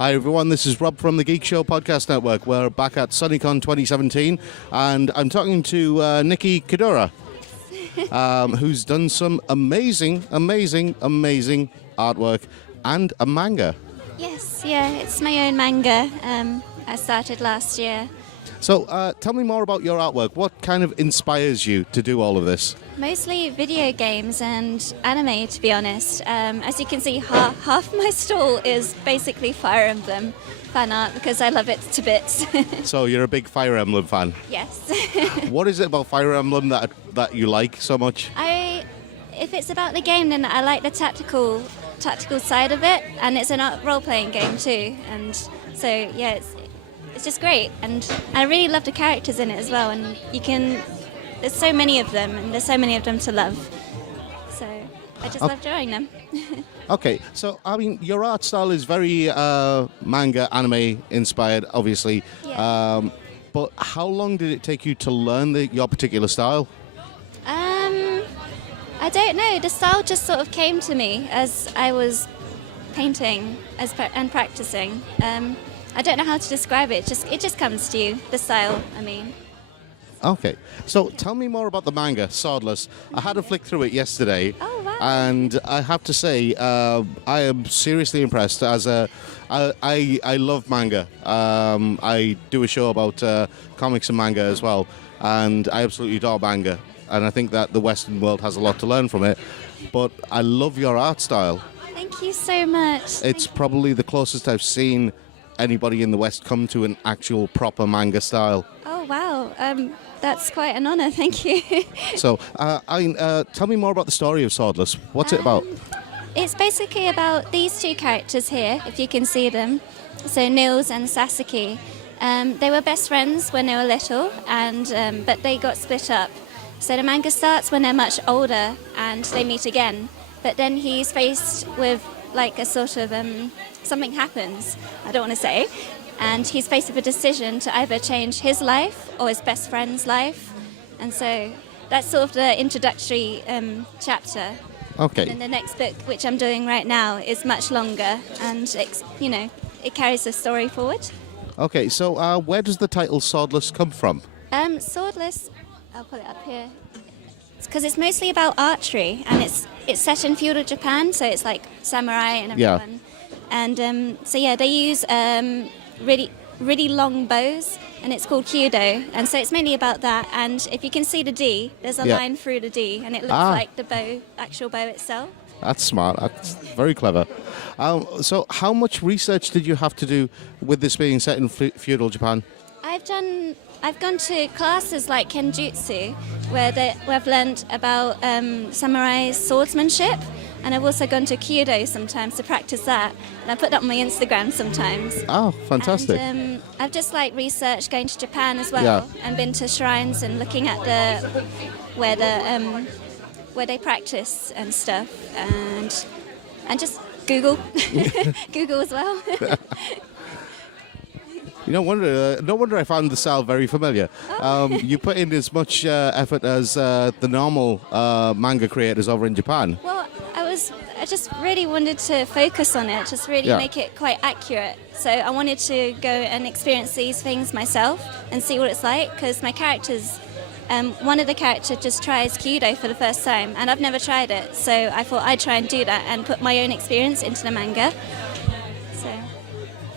Hi everyone, this is Rob from the Geek Show podcast network. We're back at Sunnycon 2017 and I'm talking to Nikki Kidura, who's done some amazing artwork and a manga. Yes, it's my own manga. I started last year. So tell me more about your artwork. What kind of inspires you to do all of this? Mostly video games and anime, to be honest. As you can see, half my stall is basically Fire Emblem fan art because I love it to bits. So you're a big Fire Emblem fan? Yes. What is it about Fire Emblem that you like so much? If it's about the game, then I like the tactical side of it, and it's a role-playing game too. And so yeah, it's just great, and I really love the characters in it as well. And there's so many of them, and there's so many of them to love. So I just love drawing them. Okay, so I mean, your art style is very manga, anime inspired, obviously. Yeah. But how long did it take you to learn your particular style? I don't know. The style just sort of came to me as I was painting and practicing. I don't know how to describe it. It just comes to you. The style, I mean. Okay, so tell me more about the manga, Swordless. I had a flick through it yesterday. Oh, wow. And I have to say, I am seriously impressed. I love manga. I do a show about comics and manga as well, and I absolutely adore manga. And I think that the Western world has a lot to learn from it. But I love your art style. Thank you so much. It's probably the closest I've seen anybody in the West come to an actual proper manga style. Oh, wow. That's quite an honour, thank you. So, tell me more about the story of Swordless. What's it about? It's basically about these two characters here, if you can see them. So Nils and Sasaki. They were best friends when they were little, but they got split up. So the manga starts when they're much older and they meet again. But then he's faced with like a sort of, something happens, I don't want to say. And he's faced with a decision to either change his life or his best friend's life. And so that's sort of the introductory chapter. Okay. And then the next book, which I'm doing right now, is much longer, and it carries the story forward. Okay, so where does the title Swordless come from? Swordless, I'll put it up here. It's because it's mostly about archery, and it's set in feudal Japan, so it's like samurai and everyone. And they use really long bows, and it's called Kyudo, and so it's mainly about that. And if you can see the D, there's a line through the D, and it looks like the actual bow itself. That's smart. That's very clever. So how much research did you have to do with this being set in feudal Japan? I've gone to classes like Kenjutsu, where I've learned about samurai swordsmanship, and I've also gone to Kyudo sometimes to practice that, and I put that on my Instagram sometimes. Oh, fantastic. And I've just researched going to Japan as well, and been to shrines and looking at where they practice and stuff, and just Google as well. No wonder I found the style very familiar. You put in as much effort as the normal manga creators over in Japan. Well, I just really wanted to focus on it, just really make it quite accurate. So I wanted to go and experience these things myself and see what it's like, because my characters, one of the characters just tries Kyudo for the first time, and I've never tried it. So I thought I'd try and do that and put my own experience into the manga.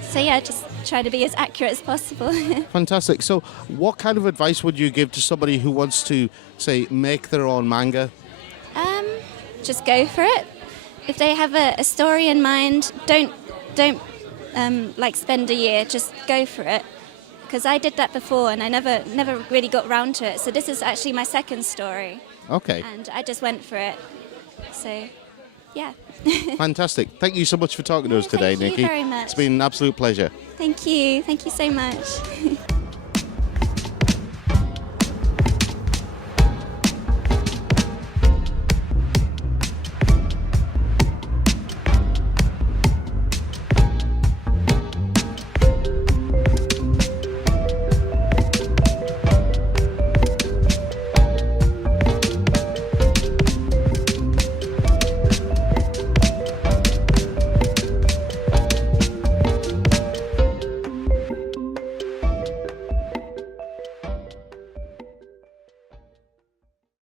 So yeah, just try to be as accurate as possible. Fantastic. So what kind of advice would you give to somebody who wants to, say, make their own manga? Just go for it. If they have a story in mind, don't spend a year, just go for it. Because I did that before and I never really got round to it. So this is actually my second story. Okay. And I just went for it. So, yeah. Fantastic. Thank you so much for talking to us today, Nikki. Thank you very much. It's been an absolute pleasure. Thank you. Thank you so much.